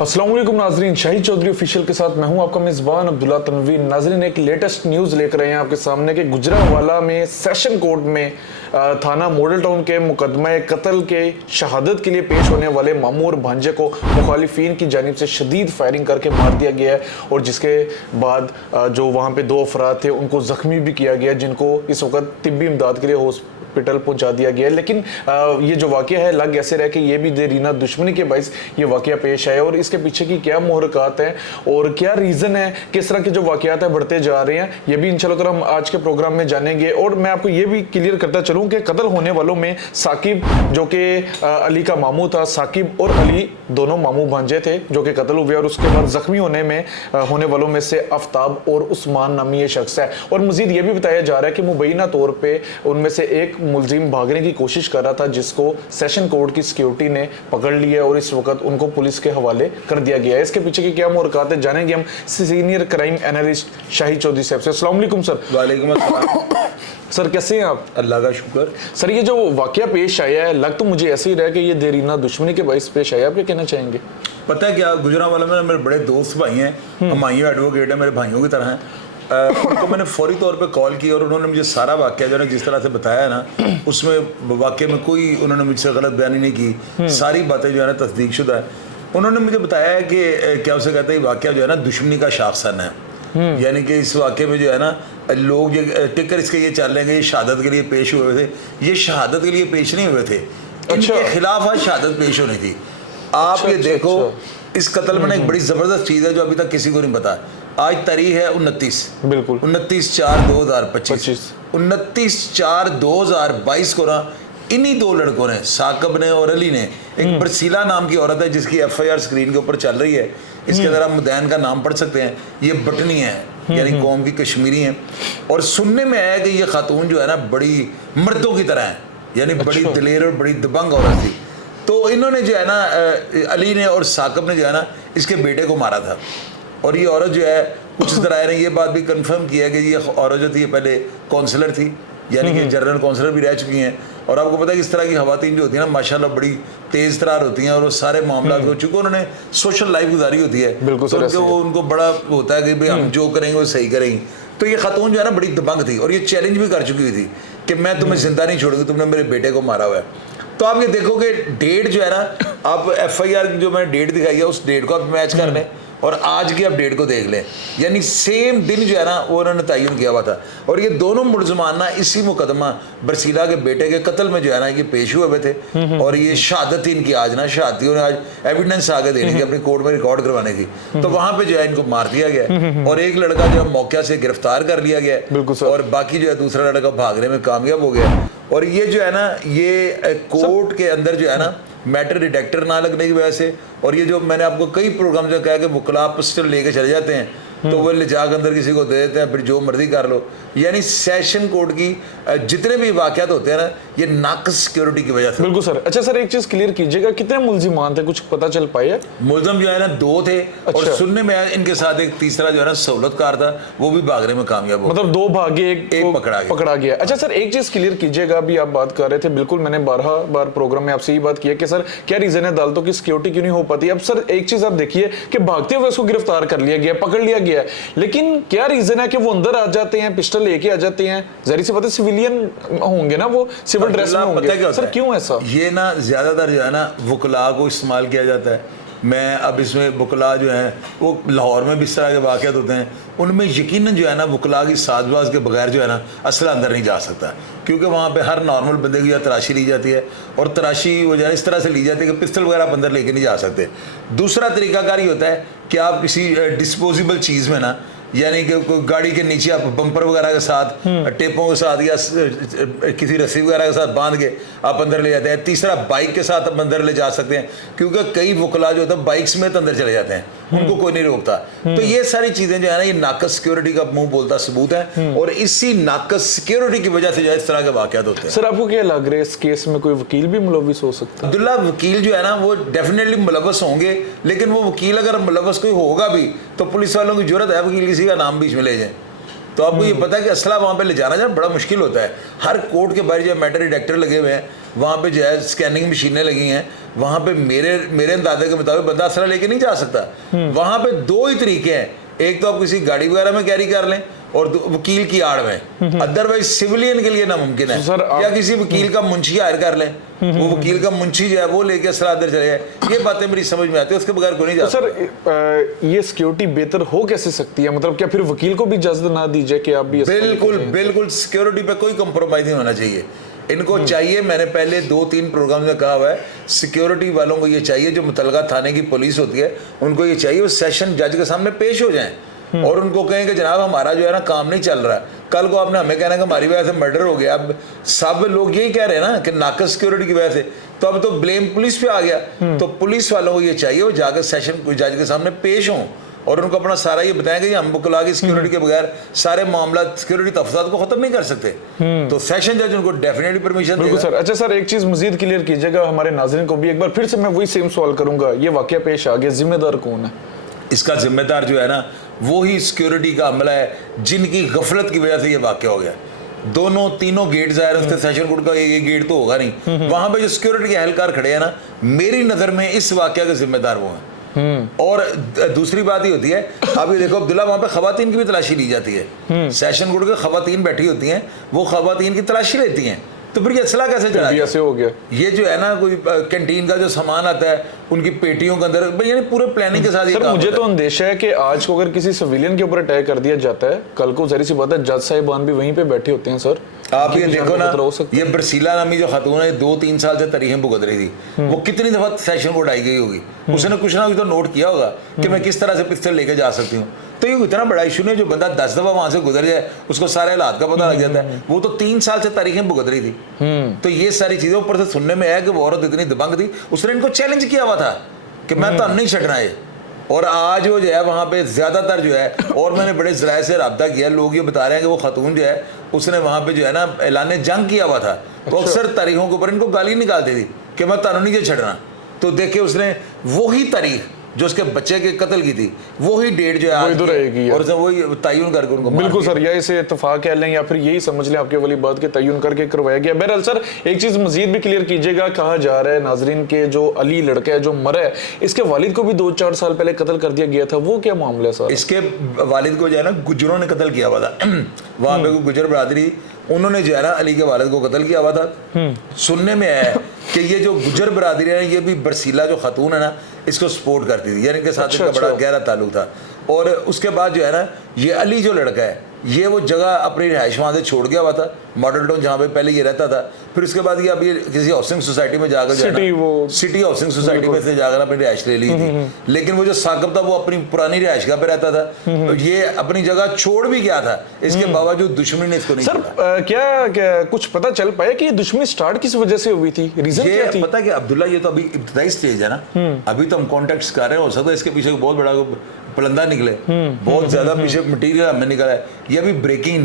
अस्सलाम वालेकुम नाजरीन, शाहिद चौधरी ऑफिशियल के साथ मैं हूं आपका मेज़बान अब्दुल्ला तनवीर। नाजरीन, एक लेटेस्ट न्यूज़ लेकर आए हैं आपके सामने कि गुजरांवाला में सेशन कोर्ट में थाना मॉडल टाउन के मुकदमा कत्ल के शहादत के लिए पेश होने वाले मामू और भांजे को मुखालिफिन की जानिब से शदीद फायरिंग करके मार दिया गया है और जिसके बाद जो वहाँ पे 2 अफराद थे उनको ज़ख्मी भी किया गया, जिनको इस वक्त तिब्बी इमदाद के लिए हॉस्पिटल पहुंचा दिया गया है। लेकिन ये जो वाक़या है लग ऐसे रह कि ये भी देरीना दुश्मनी के बायस ये वाक़या पेश आया और इसके पीछे की क्या मुहरकात हैं और क्या रीज़न है, किस तरह के जो वाक़यात है बढ़ते जा रहे हैं, ये भी इंशाल्लाह हम आज के प्रोग्राम में जानेंगे। और मैं आपको ये भी क्लियर करता चलूँ कि कत्ल होने वालों में साकिब जो कि अली का मामू था, साकिब और अली दोनों मामू भांजे थे जो कि कत्ल हुए और उसके बाद जख्मी होने वालों में से आफ्ताब और उस्मान नामी ये शख्स है। और मजीद ये भी बताया जा रहा है कि मुबैना तौर पर उनमें से एक मुलजिम भागने की कोशिश कर रहा था जिसको सेशन कोर्ट की सिक्योरिटी ने पकड़ लिया और इस वक्त उनको पुलिस के हवाले कर दिया गया है। इसके पीछे की क्या मुहरकात है जानेंगे हम senior crime analyst Shahid Chaudhary साहब से। अस्सलाम वालेकुम सर। वालेकुम अस्सलाम। सर कैसे हैं आप? अल्लाह का शुक्र। सर ये जो वाकया पेश आया है लग तो मुझे ऐसे ही रहा कि ये देरीना दुश्मनी के बायस पेश आया, आप क्या कहना चाहेंगे? पता है क्या, गुजरांवाला में मेरे बड़े दोस्त भाई हैं, हमायूं एडवोकेट है, मेरे भाइयों की तरह हैं। उनको मैंने फौरी तौर पे कॉल की और उन्होंने मुझे सारा वाकया जो है जिस तरह से बताया ना, उसमें वाकये में कोई उन्होंने मुझसे गलत बयानी नहीं की, सारी बातें जो है ना तस्दीक शुदा है। उन्होंने मुझे बताया है कि क्या उसे कहते हैं वाकया जो है ना दुश्मनी का शाखसन है, यानी कि इस वाकये में जो है ना लोग जो टिकर इसके ये चल रहे हैं ये शहादत के लिए पेश हुए थे, ये शहादत के लिए पेश नहीं हुए थे, इनके खिलाफ आज शहादत पेश होनी थी। आप ये देखो इस कत्ल में एक बड़ी ज़बरदस्त चीज़ है जो अभी तक किसी को नहीं पता। आज तारीख है 29, बिल्कुल 29/4/2025, 29/4/2022 को ना इन्हीं 2 लड़कों ने, साकिब ने और अली ने, एक बरसीला नाम की औरत है जिसकी FIR स्क्रीन के ऊपर चल रही है, इसके अंदर आप मुदैन का नाम पढ़ सकते हैं, ये बटनी है यानी कौम की कश्मीरी है। और सुनने में आया कि ये खातून जो है ना बड़ी मर्दों की तरह है, यानी बड़ी दिलेर और बड़ी दबंग औरत थी। तो इन्होंने जो है ना अली ने और साकिब ने जो है ना इसके बेटे को मारा था और ये औरत जो है कुछ ज़राए ने ये बात भी कंफर्म किया कि ये औरत जो थी ये पहले काउंसलर थी, यानी कि जनरल काउंसलर भी रह चुकी हैं। और आपको पता है कि इस तरह की खवातीन जो होती हैं ना माशाल्लाह बड़ी तेज़ तरार होती हैं और वो सारे मामला हो चुके उन्होंने सोशल लाइफ गुजारी होती है, तो उनको बड़ा होता है कि भाई हम जो करेंगे वो सही करेंगे। तो ये खातून जो है ना बड़ी दबंग थी और ये चैलेंज भी कर चुकी हुई थी कि मैं तुम्हें जिंदा नहीं छोड़ूंगी, तुमने मेरे बेटे को मारा हुआ है। तो आप ये देखोगे डेट जो है ना, आप FIR की जो मैंने डेट दिखाई है उस डेट को आप मैच कर लें और आज की आप डेट को देख लें, यानी सेम दिन जो है ना वो उन्होंने तयन किया हुआ था। और ये दोनों मुलजमान ना इसी मुकदमा बरसीला के बेटे के कत्ल में जो है ना ये पेश हुए थे और ये शहादत थी इनकी आज ना, शहादतियों ने आज एविडेंस आगे देनी थी, अपनी कोर्ट में रिकॉर्ड करवानी थी, तो वहाँ पे जो है इनको मार दिया गया और एक लड़का जो है मौके से गिरफ्तार कर लिया गया और बाकी जो है दूसरा लड़का भागने में कामयाब हो गया। और ये जो है ना ये कोर्ट के अंदर जो है ना मैटर डिटेक्टर ना लगने की वजह से, और ये जो मैंने आपको कई प्रोग्राम जो कहा कि वकला पिस्टल लेके चले जाते हैं तो वो ले जाकर अंदर किसी को दे देते हैं फिर जो मर्जी कर लो, यानी सेशन कोर्ट की जितने भी वाकयात होते हैं ना ये नाकस सिक्योरिटी की वजह से। बिल्कुल सर। अच्छा सर एक चीज क्लियर कीजिएगा, कितने मुलजिमान थे, कुछ पता चल पाया? मुलजिम जो है ना 2 थे। अच्छा। और सुनने में आया इनके साथ एक तीसरा जो है ना सहूलतकार था, वो भी भागने में कामयाब हो, मतलब 2 भागे एक पकड़ा गया। अच्छा सर एक चीज क्लियर कीजिएगा, अभी आप बात कर रहे थे, बिल्कुल मैंने 12 बार प्रोग्राम में आपसे ये बात किया कि सर क्या रीजन है अदालतों की सिक्योरिटी क्यों नहीं हो पाती। अब सर एक चीज आप देखिए कि भागते हुए उसको गिरफ्तार कर लिया गया, पकड़ लिया गया, लेकिन क्या रीजन है कि वो अंदर आ जाते हैं, पिस्टल लेके आ जाते हैं, जाहिर सी बात है सिविलियन होंगे ना, वो सिविल ड्रेस में होंगे। सर क्यों ऐसा? ये ना ज्यादातर जो है ना वकला को इस्तेमाल किया जाता है। मैं अब इसमें वकला जो हैं वो लाहौर में भी इस तरह के वाक़यात होते हैं, उनमें यकीनन जो है ना वकला की साजबाज के बगैर जो है ना असला अंदर नहीं जा सकता, क्योंकि वहाँ पे हर नॉर्मल बंदे की तराशी ली जाती है और तराशी वो जो है इस तरह से ली जाती है कि पिस्टल वगैरह आप अंदर लेके नहीं जा सकते। दूसरा तरीकाकार ये होता है कि आप किसी डिस्पोजेबल चीज़ में ना, यानी कि कोई गाड़ी के नीचे आप बम्पर वगैरह के साथ टेपों के साथ या किसी रस्सी वगैरह के साथ बांध के आप अंदर ले जाते हैं। तीसरा बाइक के साथ आप अंदर ले जा सकते हैं, क्योंकि कई वकला जो होता है बाइक समेत अंदर चले जाते हैं, उनको कोई नहीं रोकता। तो ये सारी चीज़ें जो है ना ये नाकस सिक्योरिटी का मुंह बोलता सबूत है और इसी नाकस सिक्योरिटी की वजह से जो है इस तरह के वाक़यात होते हैं। सर आपको क्या लग रहा है इस केस में कोई वकील भी मुलविस हो सकता है? अब्दुल्ला वकील जो है ना वो डेफिनेटली मुलविस होंगे, लेकिन वो वकील अगर मुलविस कोई होगा भी तो पुलिस वालों की जरूरत है वकील किसी का नाम बीच में ले जाए। तो आपको ये पता है कि असला वहाँ पे ले जाना जाना बड़ा मुश्किल होता है। हर कोर्ट के बाहर जो मैटर डिटेक्टर लगे हुए हैं, वहाँ पे जो है स्कैनिंग मशीनें लगी हैं, वहाँ पे मेरे अंदाजे के मुताबिक बंदा असला लेके नहीं जा सकता। वहाँ पे दो ही तरीके हैं, एक तो आप किसी गाड़ी वगैरह में कैरी कर लें और वकील की आड़ में, अदरवाइज सिविलियन के लिए नामुमकिन है। सर या किसी वकील का मुंशी हायर कर लें, वो वकील का मुंशी जो है वो लेके असला अंदर चले जाए। ये बातें मेरी समझ में आती है, उसके बगैर कोई नहीं जा सकता। सर ये सिक्योरिटी बेहतर हो कैसे सकती है, मतलब क्या फिर वकील को भी इजाजत ना दी जाए कि आप भी बिल्कुल सिक्योरिटी पे कोई कंप्रोमाइज नहीं होना चाहिए। इनको चाहिए, मैंने पहले 2-3 प्रोग्राम में कहा हुआ है, सिक्योरिटी वालों को ये चाहिए, जो मुतलका थाने की पुलिस होती है उनको ये चाहिए वो सेशन जज के सामने पेश हो जाएं और उनको कहें कि जनाब हमारा जो है ना काम नहीं चल रहा है। कल को आपने हमें कहना कि हमारी वजह से मर्डर हो गया, अब सब लोग यही कह रहे हैं ना कि नाकस सिक्योरिटी की वजह से, तो अब तो ब्लेम पुलिस पे आ गया। तो पुलिस वालों को ये चाहिए वो जाकर सेशन जज के सामने पेश हों और उनको अपना सारा ये बताएं कि हम बुकला की सिक्योरिटी के बगैर सारे मामला सिक्योरिटी तफसाद को खत्म नहीं कर सकते। तो सेशन जज उनको डेफिनेटली परमिशन देगा। सर अच्छा सर, एक चीज मजीद क्लियर कीजिएगा हमारे नाज़रीन को भी, एक बार फिर से मैं वही सेम सवाल करूंगा, ये वाकया पेश आ गया, जिम्मेदार कौन है इसका? जिम्मेदार जो है ना वो ही सिक्योरिटी का अमला है, जिनकी गफलत की वजह से ये वाकया हो गया। तीनों गेट जाहिर है, उसके सेशन कोर्ट का ये गेट तो होगा नहीं, वहां पे जो सिक्योरिटी के एहलकार खड़े हैं ना, मेरी नजर में इस वाकया के जिम्मेदार वो हैं। और दूसरी बात ही होती है, अभी देखो अब्दुल्ला, वहां पे खवातीन की भी तलाशी ली जाती है, सेशन कोर्ट के खवातीन बैठी होती हैं, वो खवातीन की तलाशी लेती हैं। तो फिर ये असला कैसे चला ऐसे हो गया? ये जो है ना कोई कैंटीन का जो सामान आता है उनकी पेटियों के अंदर, भाई यानी पूरे प्लानिंग के साथ ये सर मुझे तो अंदेशा है कि आज को अगर किसी सिविलियन के ऊपर अटैक कर दिया जाता है, कल को जाहिर सी बात है जज साहिबान भी वहीं पे बैठे होते हैं। सर आप ये देखो ना, ये बरसीला नामी जो खातून है 2-3 साल से तरीखें भुगत रही थी, वो कितनी दफा सेशन कोर्ट आई गई होगी, उसने कुछ ना कुछ तो नोट किया होगा कि मैं किस तरह से पिस्टल लेके जा सकती हूँ। तो ये इतना बड़ा इशू नहीं, जो बंदा 10 दफा वहां से गुजर जाए उसको सारे हालात का पता लग जाता है। वो तो 3 साल से तारीखें भुगत रही थी। तो ये सारी चीजें ऊपर से सुनने में आया कि वो औरत इतनी दबंग थी, उसने इनको चैलेंज किया हुआ था कि मैं तो नहीं छड़ना है। और आज वो जो है वहाँ पे ज्यादातर जो है, और मैंने बड़े जराए से रब्ता किया, लोग ये बता रहे हैं कि वो खातून जो है उसने वहाँ पे जो है ना ऐलान जंग किया हुआ था। तो अक्सर तारीखों के ऊपर इनको गाली निकालती थी कि मैं तानू नहीं छड़ना। तो देखे उसने वही तारीख जो उसके बच्चे के कत्ल की थी, वही डेट जो है आज तो रहेगी और वही तयन करके उनको बिल्कुल सर, या इसे इत्तेफाक कह लें या फिर यही समझ लें आपके वाली बात के तयन करके करवाया गया। बहरहाल सर एक चीज मजीद भी क्लियर कीजिएगा, कहा जा रहा है नाजरीन के जो अली लड़का है जो मरा है, इसके वालिद को भी 2-4 साल पहले कत्ल कर दिया गया था, वो क्या मामला है सर? इसके वालिद को जो है ना गुजरों ने कत्ल किया हुआ था। वहां पे गुजर बरादरी, उन्होंने जो है ना अली के वालिद को कत्ल किया हुआ था। सुनने में आया है कि ये जो गुजर बरादरी है, ये भी बरसीला जो खातून है ना, इसको सपोर्ट करती थी, यानी इनके साथ इनका बड़ा गहरा ताल्लुक था। और उसके बाद जो है ना, ये अली जो लड़का है, ये वो जगह अपनी रिहाइश वहाँ से छोड़ गया हुआ था, मॉडल टाउन जहाँ पे पहले ये रहता था। फिर उसके बाद ये अब ये किसी हाउसिंग सोसाइटी में जाकर सिटी हाउसिंग सोसाइटी में से जाकर अपनी रिहाइश ले ली थी। लेकिन वो जो साकिब था वो अपनी पुरानी रिहाइश पे रहता था, तो ये अपनी जगह छोड़ भी गया था, इसके बावजूद दुश्मनी ने इसको नहीं छोड़ा। क्या कुछ पता चल पाया कि ये दुश्मनी स्टार्ट किस वजह से हुई थी, रीजन क्या थी? पता है कि अब्दुल्ला, ये तो अभी इब्तिदाई स्टेज है ना, अभी तो हम कॉन्टेक्ट कर रहे हैं, हो सकता है इसके पीछे बहुत बड़ा पलंदा निकले, बहुत ज्यादा पीछे मटेरियल हमें निकला है। ये अभी ब्रेकिंग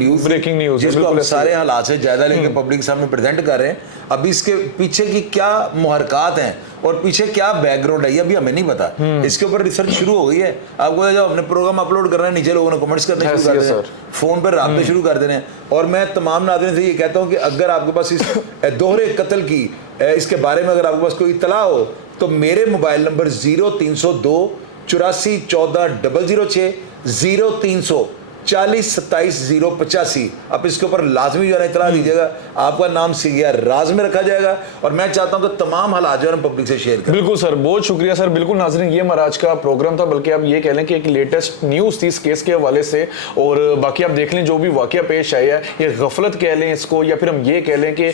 न्यूज जिसको हम सारे हालात से ज्यादा लेके पब्लिक के सामने प्रेजेंट कर रहे हैं। अभी इसके पीछे की क्या मुहरकात हैं और पीछे क्या बैकग्राउंड है, ये अभी हमें नहीं पता। इसके ऊपर रिसर्च शुरू हो गई है। आपको जब हमने प्रोग्राम अपलोड कर रहे हैं, नीचे लोगों ने कमेंट्स करने शुरू कर देने, फोन पर राब्ते शुरू कर देने। और मैं तमाम नाज़रीन से ये कहता हूँ कि अगर आपके पास इस दोहरे कत्ल की इसके बारे में अगर आपके पास कोई इत्तला हो, तो मेरे मोबाइल नंबर 0302 84 14 006 0300 40 27 085, आप इसके ऊपर लाजमी जो है इतला दीजिएगा। आपका नाम सिगिया राज में रखा जाएगा और मैं चाहता हूं कि तमाम हालात जो है पब्लिक से शेयर करें। बिल्कुल सर, बहुत शुक्रिया सर। बिल्कुल नाज़रीन, ये हमारा आज का प्रोग्राम था, बल्कि आप ये कह लें कि एक लेटेस्ट न्यूज़ थी इस केस के हवाले से। और बाकी आप देख लें जो भी वाकया पेश आया है, ये गफलत कह लें इसको, या फिर हम ये कह लें कि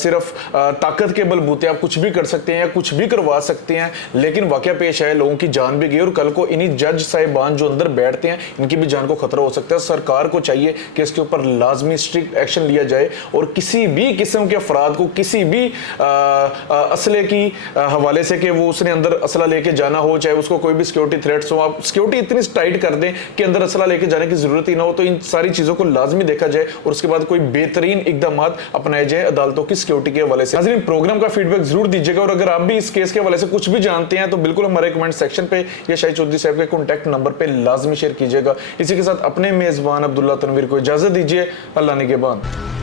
सिर्फ ताकत के बलबूते आप कुछ भी कर सकते हैं या कुछ भी करवा सकते हैं, लेकिन वाकया पेश आया, लोगों की जान भी गई और कल को इन्हीं जज साहिबान जो अंदर बैठते हैं इनकी भी जान को खतरा हो सकता है। सरकार को चाहिए कि इसके ऊपर लाजमी स्ट्रिक्ट एक्शन लिया जाए और किसी भी किस्म के अफराद को किसी भी असले की हवाले से कि वो उसने अंदर असला लेके जाना हो, चाहे उसको कोई भी सिक्योरिटी थ्रेट्स हो, आप सिक्योरिटी इतनी टाइट कर दें कि अंदर असला लेके जाने की जरूरत ही ना हो। तो इन सारी चीजों को लाजमी देखा जाए और उसके बाद कोई बेहतरीन इकदाम अपनाए जाए अदालतों की सिक्योरिटी के हवाले से। नाज़रीन, प्रोग्राम का फीडबैक जरूर दीजिएगा और अगर आप भी इस केस के हवाले से कुछ भी जानते हैं तो बिल्कुल हमारे कमेंट सेक्शन पे या शाहिद चौधरी साहब के कॉन्टैक्ट नंबर पे लाजमी शेयर कीजिएगा। इसी के साथ अपने मेजबान अब्दुल्ला तनवीर को इजाजत दीजिए। अल्लाह निगहबान।